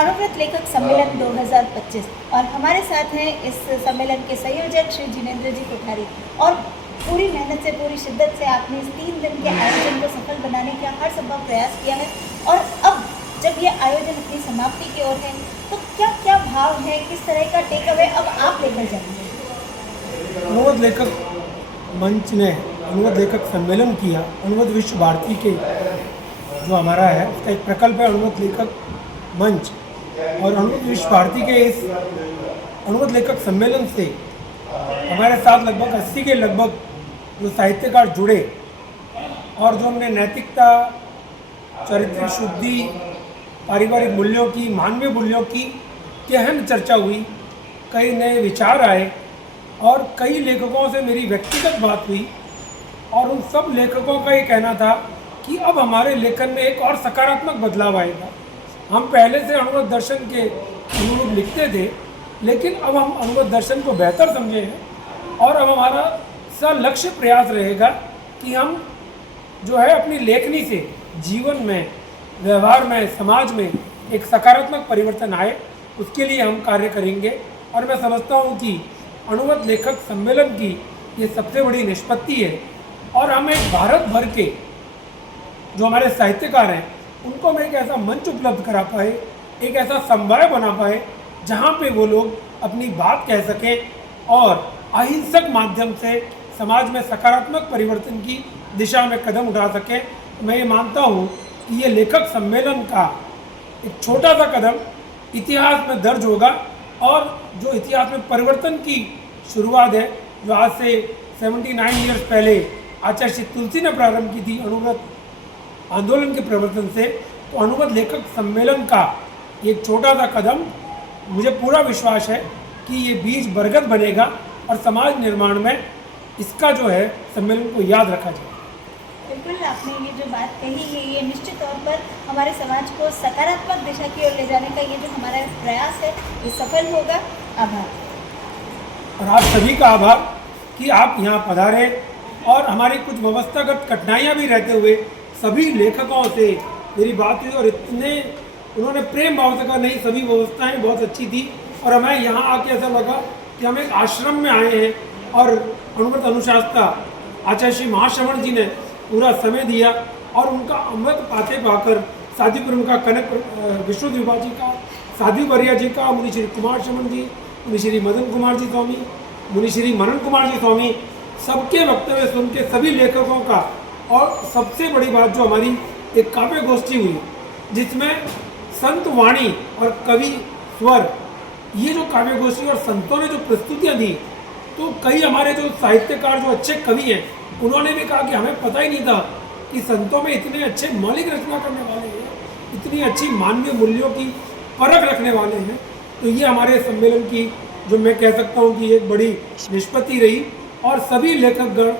अनुव्रत लेखक सम्मेलन 2025 और हमारे साथ हैं इस सम्मेलन के संयोजक श्री जिनेंद्र जी कोठारी। और पूरी मेहनत से, पूरी शिद्दत से आपने इस 3 दिन के आयोजन को सफल बनाने का हर संभव प्रयास किया है। और अब जब ये आयोजन अपनी समाप्ति की ओर है तो क्या क्या भाव है, किस तरह का टेक अवे अब आप लेकर जाएंगे? अनुवाद लेखक मंच ने अनुवाद लेखक सम्मेलन किया। अनुवाद विश्व भारती के जो हमारा है उसका एक प्रकल्प है अनुवाद लेखक मंच। और अनुवाद विश्व भारती के इस अनुवाद लेखक सम्मेलन से हमारे साथ लगभग 80 के लगभग जो साहित्यकार जुड़े और जो हमने नैतिकता, चारित्रिक शुद्धि, पारिवारिक मूल्यों की, मानवीय मूल्यों की गहन चर्चा हुई। कई नए विचार आए और कई लेखकों से मेरी व्यक्तिगत बात हुई और उन सब लेखकों का ये कहना था कि अब हमारे लेखन में एक और सकारात्मक बदलाव आएगा। हम पहले से अनुवाद दर्शन के अनुरूप लिखते थे, लेकिन अब हम अनुवाद दर्शन को बेहतर समझे हैं और अब हमारा लक्ष्य प्रयास रहेगा कि हम जो है अपनी लेखनी से जीवन में, व्यवहार में, समाज में एक सकारात्मक परिवर्तन आए, उसके लिए हम कार्य करेंगे। और मैं समझता हूँ कि अनुवाद लेखक सम्मेलन की ये सबसे बड़ी निष्पत्ति है और हम एक भारत भर के जो हमारे साहित्यकार हैं उनको हम एक ऐसा मंच उपलब्ध करा पाए, एक ऐसा समवाय बना पाए जहाँ पे वो लोग अपनी बात कह सकें और अहिंसक माध्यम से समाज में सकारात्मक परिवर्तन की दिशा में कदम उठा सकें। मैं ये मानता हूँ कि ये लेखक सम्मेलन का एक छोटा सा कदम इतिहास में दर्ज होगा और जो इतिहास में परिवर्तन की शुरुआत है, जो आज से 79 ईयर्स पहले आचार्य श्री तुलसी ने प्रारंभ की थी अनुवाद आंदोलन के प्रवर्तन से, तो अनुवाद लेखक सम्मेलन का एक छोटा सा कदम, मुझे पूरा विश्वास है कि ये बीज बरगद बनेगा और समाज निर्माण में इसका जो है सम्मेलन को याद रखा जाए। बिल्कुल, आपने ये जो बात कही है ये निश्चित तौर पर हमारे समाज को सकारात्मक दिशा की ओर ले जाने का ये जो हमारा प्रयास है ये सफल होगा। आभार। और आप सभी का आभार कि आप यहाँ पधारे और हमारी कुछ व्यवस्थागत कठिनाइयाँ भी रहते हुए सभी लेखकों से मेरी बात हुई और इतने उन्होंने प्रेम भाव से कहा नहीं सभी व्यवस्थाएं बहुत अच्छी थी। और हमें यहाँ आके ऐसा लगा कि हम एक आश्रम में आए हैं और अनुव्रत अनुशास्ता आचार्य श्री महाश्रवण जी ने पूरा समय दिया और उनका अमृत पाते पाकर साधुपुर उनका कनक विष्णु द्विपा जी का, साधु बरिया जी का, मुनि श्री कुमार शमन जी, मुनि श्री मदन कुमार जी स्वामी, मुनि श्री मनन कुमार जी स्वामी, सबके वक्तव्य सुन के सभी लेखकों का। और सबसे बड़ी बात जो हमारी एक काव्य गोष्ठी हुई जिसमें संत वाणी और कवि स्वर, ये जो काव्य गोष्ठी और संतों ने जो प्रस्तुतियाँ दी, तो कई हमारे जो साहित्यकार जो अच्छे कवि हैं उन्होंने भी कहा कि हमें पता ही नहीं था कि संतों में इतने अच्छे मौलिक रचना करने वाले हैं, इतनी अच्छी मानवीय मूल्यों की परख रखने वाले हैं। तो ये हमारे सम्मेलन की जो मैं कह सकता हूँ कि एक बड़ी निष्पत्ति रही और सभी लेखकगण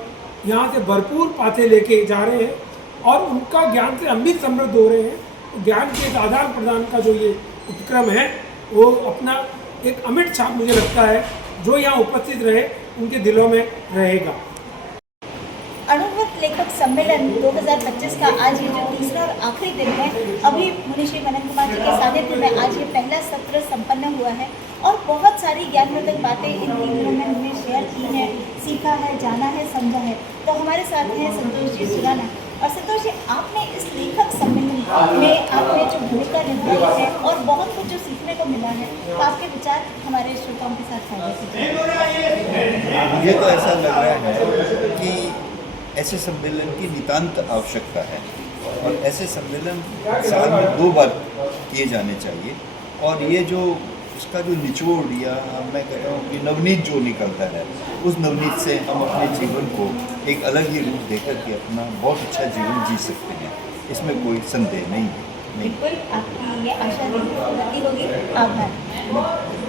यहाँ से भरपूर पाते लेके जा रहे हैं और उनका ज्ञान से हम भी समृद्ध हो रहे हैं। तो ज्ञान के आदान प्रदान का जो ये उपक्रम है वो अपना एक अमिट छाप मुझे लगता है जो यहाँ उपस्थित रहे उनके दिलों में रहेगा। अनुव्रत लेखक सम्मेलन 2025 का आज ये जो तीसरा और आखिरी दिन है, अभी मुनि श्री मनन कुमार जी के सानिध्य में आज ये पहला सत्र संपन्न हुआ है और बहुत सारी ज्ञानवर्धक बातें इन 3 दिनों में हमने शेयर की हैं, सीखा है, जाना है, समझा है। तो हमारे साथ हैं संतोष जी सुराना। और संतोष जी, आपने इस लेखक सम्मेलन में आपने जो भूमिका निभाई है और बहुत कुछ जो सीखने को मिला है, तो आपके विचार हमारे श्रोताओं के साथ साझा कीजिए। मुझे तो ऐसा लग रहा है कि ऐसे सम्मेलन की नितांत आवश्यकता है और ऐसे सम्मेलन साल में 2 बार किए जाने चाहिए। और ये जो उसका जो निचोड़ या मैं कहता हूँ कि नवनीत जो निकलता है, उस नवनीत से हम अपने जीवन को एक अलग ही रूप देकर के अपना बहुत अच्छा जीवन जी सकते हैं, इसमें कोई संदेह नहीं है। बिल्कुल, आपकी ये आशा पूरी होगी। आभार।